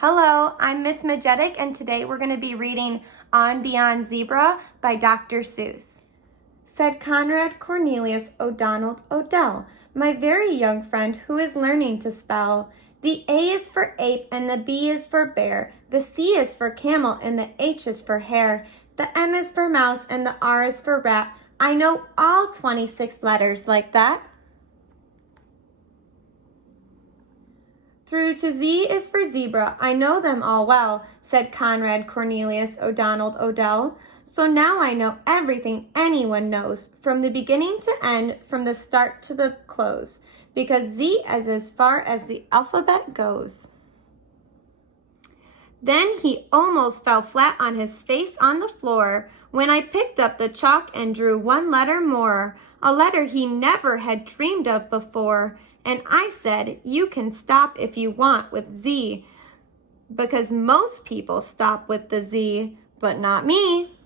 Hello, I'm Miss Majetic, and today we're going to be reading On Beyond Zebra by Dr. Seuss. Said Conrad Cornelius O'Donnell Odell, my very young friend who is learning to spell. The A is for ape, and the B is for bear. The C is for camel, and the H is for hare. The M is for mouse, and the R is for rat. I know all 26 letters like that. Through to Z is for zebra. I know them all well, said Conrad Cornelius O'Donnell Odell. So now I know everything anyone knows, from the beginning to end, from the start to the close, because Z is as far as the alphabet goes. Then he almost fell flat on his face on the floor when I picked up the chalk and drew one letter more, a letter he never had dreamed of before. And I said, you can stop if you want with Z, because most people stop with the Z, but not me.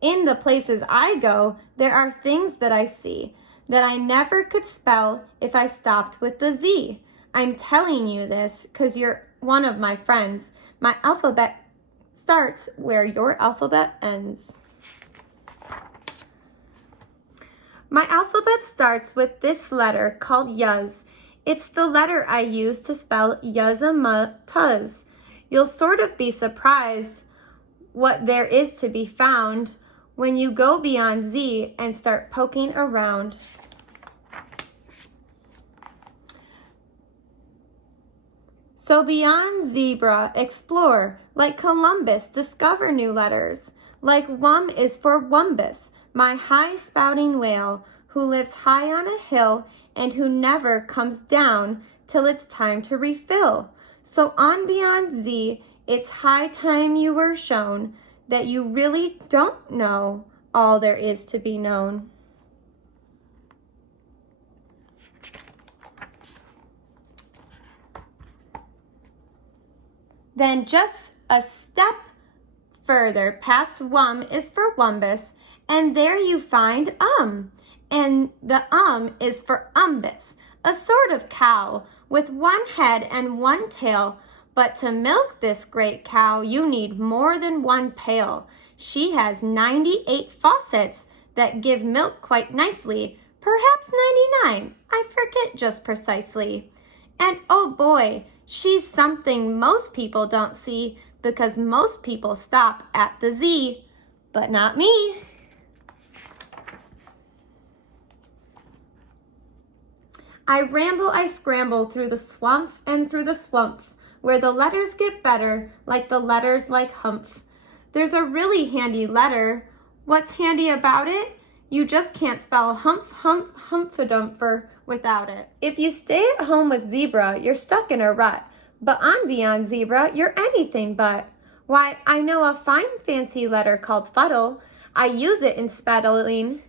In the places I go, there are things that I see that I never could spell if I stopped with the Z. I'm telling you this because you're one of my friends. My alphabet starts where your alphabet ends. My alphabet starts with this letter called Yuz. It's the letter I use to spell Yuzamutuz. You'll sort of be surprised what there is to be found when you go beyond Z and start poking around. So beyond zebra, explore. Like Columbus, discover new letters. Like Wum is for Wumbus, my high-spouting whale, who lives high on a hill and who never comes down till it's time to refill. So on beyond Z, it's high time you were shown that you really don't know all there is to be known. Then just a step further past Wum is for Wumbus, and there you find and the is for umbus, a sort of cow with one head and one tail. But to milk this great cow, you need more than one pail. She has 98 faucets that give milk quite nicely, perhaps 99, I forget just precisely. And oh boy, she's something most people don't see, because most people stop at the Z, but not me. I ramble, I scramble through the swamp and through the swamp, where the letters get better, like the letters like humph. There's a really handy letter. What's handy about it? You just can't spell humph, humph, humphadumpher without it. If you stay at home with zebra, you're stuck in a rut. But on beyond zebra, you're anything but. Why, I know a fine fancy letter called fuddle. I use it in spelling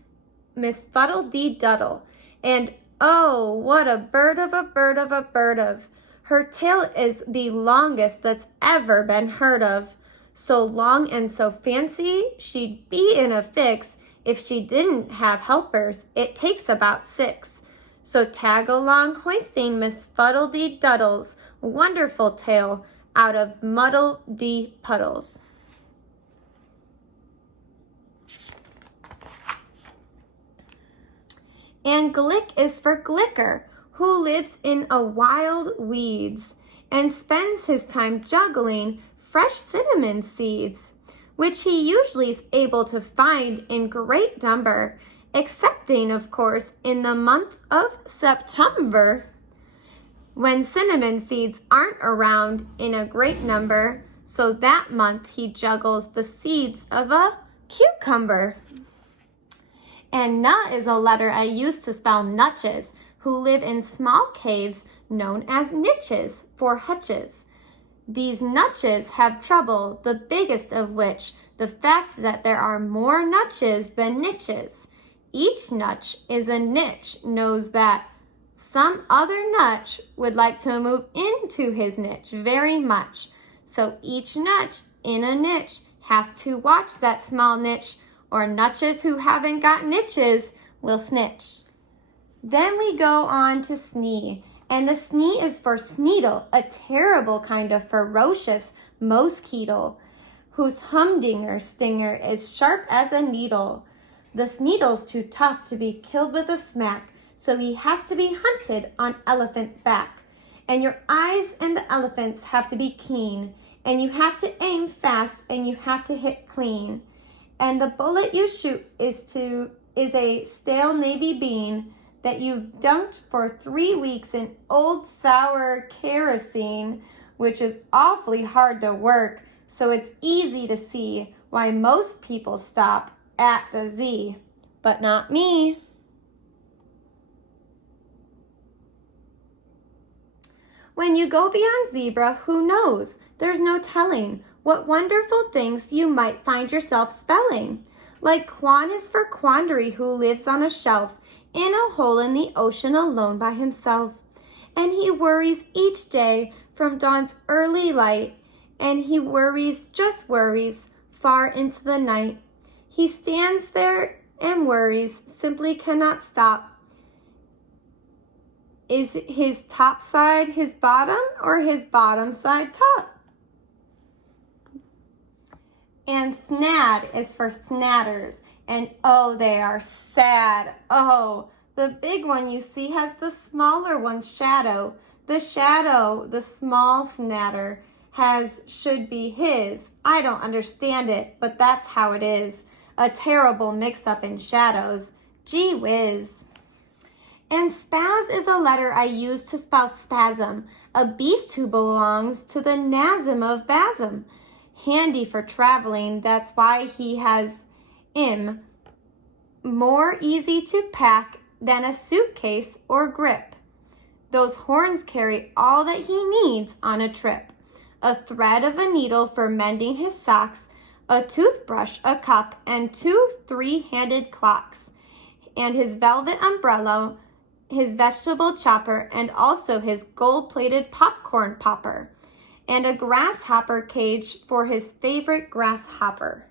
Miss Fuddle-dee-Duddle. And oh, what a bird of a bird of a bird of. Her tail is the longest that's ever been heard of. So long and so fancy, she'd be in a fix if she didn't have helpers. It takes about 6. So tag along hoisting Miss Fuddle-dee-Duddle's wonderful tail out of muddle-dee-puddles. And Glick is for Glicker, who lives in a wild weeds and spends his time juggling fresh cinnamon seeds, which he usually is able to find in great number, excepting, of course, in the month of September, when cinnamon seeds aren't around in a great number. So that month he juggles the seeds of a cucumber. And nut is a letter I use to spell nutches, who live in small caves known as niches for hutches. These nutches have trouble, the biggest of which, the fact that there are more nutches than niches. Each nutch is a niche, knows that some other nutch would like to move into his niche very much. So each nutch in a niche has to watch that small niche, or nutches who haven't got niches will snitch. Then we go on to snee, And the snee is for sneedle, a terrible kind of ferocious mosquito, whose humdinger stinger is sharp as a needle. The sneedle's too tough to be killed with a smack, so he has to be hunted on elephant back. And your eyes and the elephant's have to be keen, and you have to aim fast, and you have to hit clean. And the bullet you shoot is a stale navy bean that you've dumped for 3 weeks in old sour kerosene, which is awfully hard to work, so it's easy to see why most people stop at the Z, but not me. When you go beyond zebra, who knows? There's no telling what wonderful things you might find yourself spelling. Like Quan is for quandary, who lives on a shelf in a hole in the ocean alone by himself. And he worries each day from dawn's early light, and he worries, just worries, far into the night. He stands there and worries, simply cannot stop. Is his top side his bottom, or his bottom side top? And Thnad is for snatters, and oh, they are sad. Oh, the big one you see has the smaller one's shadow. The shadow, the small Thnatter, should be his. I don't understand it, but that's how it is. A terrible mix-up in shadows. Gee whiz. And spaz is a letter I use to spell spasm, a beast who belongs to the nasm of basm. Handy for traveling, that's why he has more easy to pack than a suitcase or grip. Those horns carry all that he needs on a trip. A thread of a needle for mending his socks, a toothbrush, a cup, and 2 3-handed clocks. And his velvet umbrella, his vegetable chopper, and also his gold-plated popcorn popper. And a grasshopper cage for his favorite grasshopper.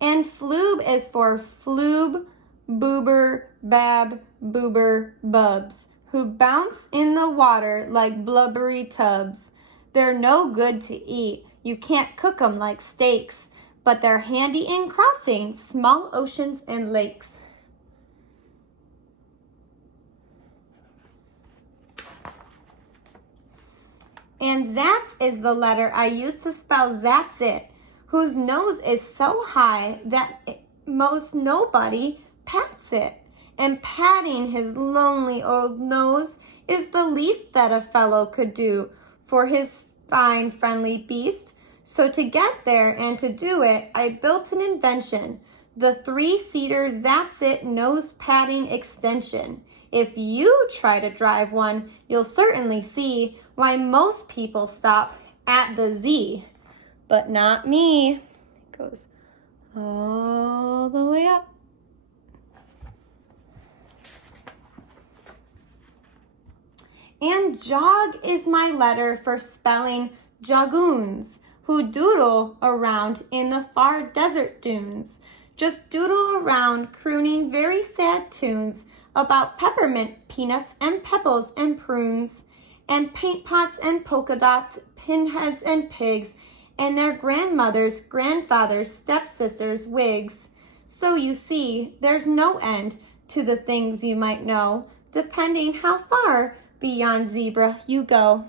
And floob is for floob, boober, bab, boober, bubs, who bounce in the water like blubbery tubs. They're no good to eat. You can't cook 'em like steaks, but they're handy in crossing small oceans and lakes. And Zats is the letter I use to spell That's It, whose nose is so high that most nobody pats it. And patting his lonely old nose is the least that a fellow could do for his fine friendly beast. So to get there and to do it, I built an invention, the 3-seater That's It nose padding extension. If you try to drive one, you'll certainly see why most people stop at the Z, but not me. It goes all the way up. And jog is my letter for spelling jogoons, who doodle around in the far desert dunes. Just doodle around crooning very sad tunes about peppermint, peanuts, and pebbles and prunes, and paint pots and polka dots, pinheads and pigs, and their grandmothers, grandfathers, stepsisters' wigs. So you see, there's no end to the things you might know, depending how far beyond zebra you go.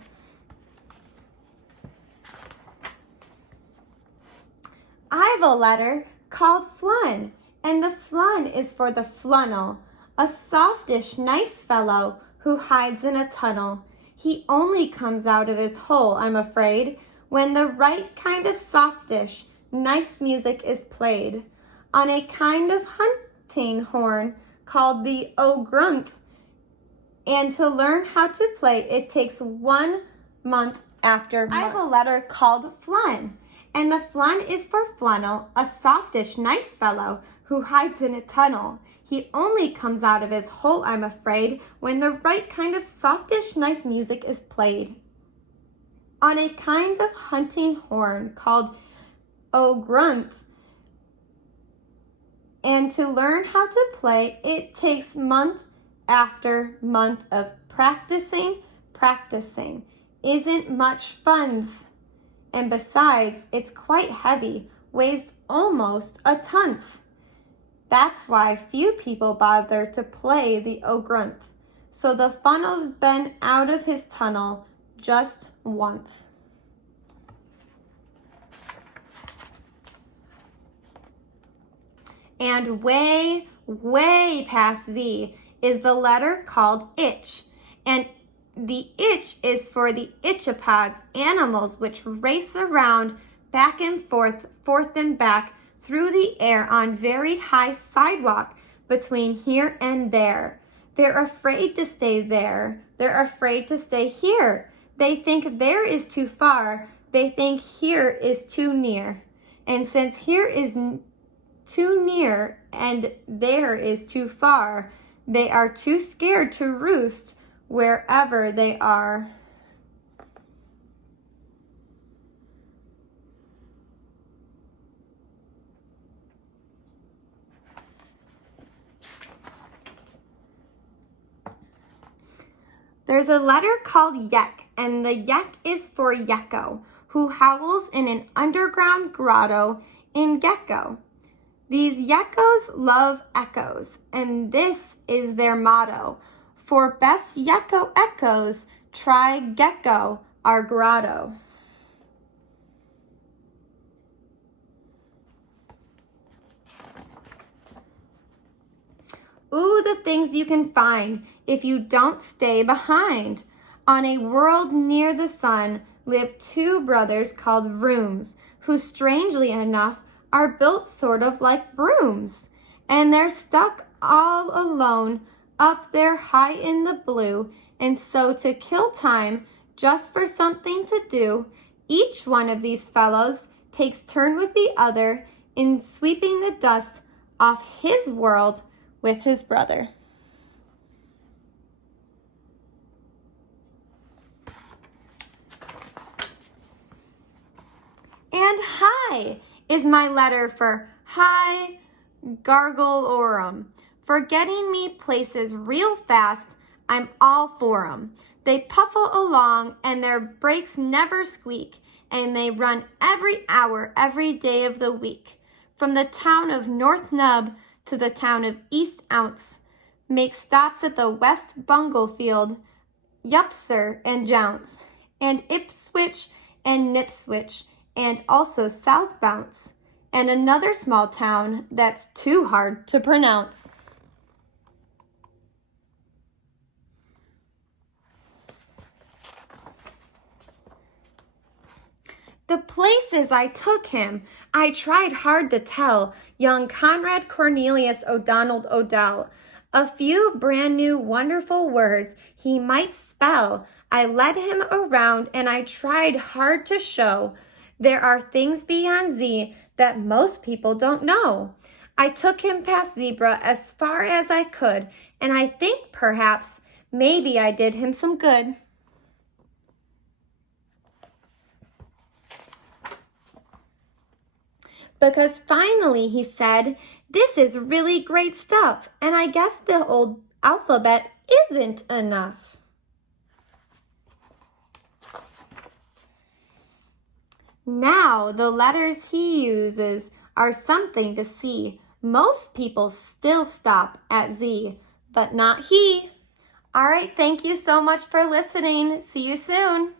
I've a letter called Flun, and the Flun is for the Flunnel, a softish, nice fellow who hides in a tunnel. He only comes out of his hole, I'm afraid, when the right kind of softish, nice music is played on a kind of hunting horn called the ogrunth. And to learn how to play, it takes 1 month after month. I have a letter called Flun, and the Flun is for Flunnel, a softish, nice fellow who hides in a tunnel. He only comes out of his hole, I'm afraid, when the right kind of softish, nice music is played on a kind of hunting horn called Ogrunth. And to learn how to play, it takes month after month of practicing. Isn't much fun. And besides, it's quite heavy, weighs almost a ton. That's why few people bother to play the Ogrunth. So the funnel's been out of his tunnel just once. And way, way past Z is the letter called itch. And the itch is for the ichthyopods, animals which race around back and forth and back through the air on very high sidewalk between here and there. They're afraid to stay there. They're afraid to stay here. They think there is too far. They think here is too near. And since here is too near and there is too far, they are too scared to roost wherever they are. There's a letter called Yek, and the Yek is for Gecko, who howls in an underground grotto in Gecko. These geckos love echoes, and this is their motto. For best gecko echoes, try Gecko, our grotto. Ooh, the things you can find if you don't stay behind. On a world near the sun live two brothers called Vrooms, who strangely enough are built sort of like brooms. And they're stuck all alone up there high in the blue. And so to kill time, just for something to do, each one of these fellows takes turn with the other in sweeping the dust off his world with his brother. And hi is my letter for Hi Gargleorum. For getting me places real fast, I'm all for 'em. They puffle along and their brakes never squeak, and they run every hour, every day of the week. From the town of North Nub to the town of East Ounce, make stops at the West Bunglefield, Yupser and Jounce, and Ipswich and Nipswich, and also South Bounce, and another small town that's too hard to pronounce. The places I took him, I tried hard to tell young Conrad Cornelius O'Donnell Odell. A few brand new wonderful words he might spell. I led him around and I tried hard to show there are things beyond Z that most people don't know. I took him past zebra as far as I could, and I think perhaps maybe I did him some good. Because finally he said, "This is really great stuff, and I guess the old alphabet isn't enough." Now the letters he uses are something to see. Most people still stop at Z, but not he. All right, thank you so much for listening. See you soon.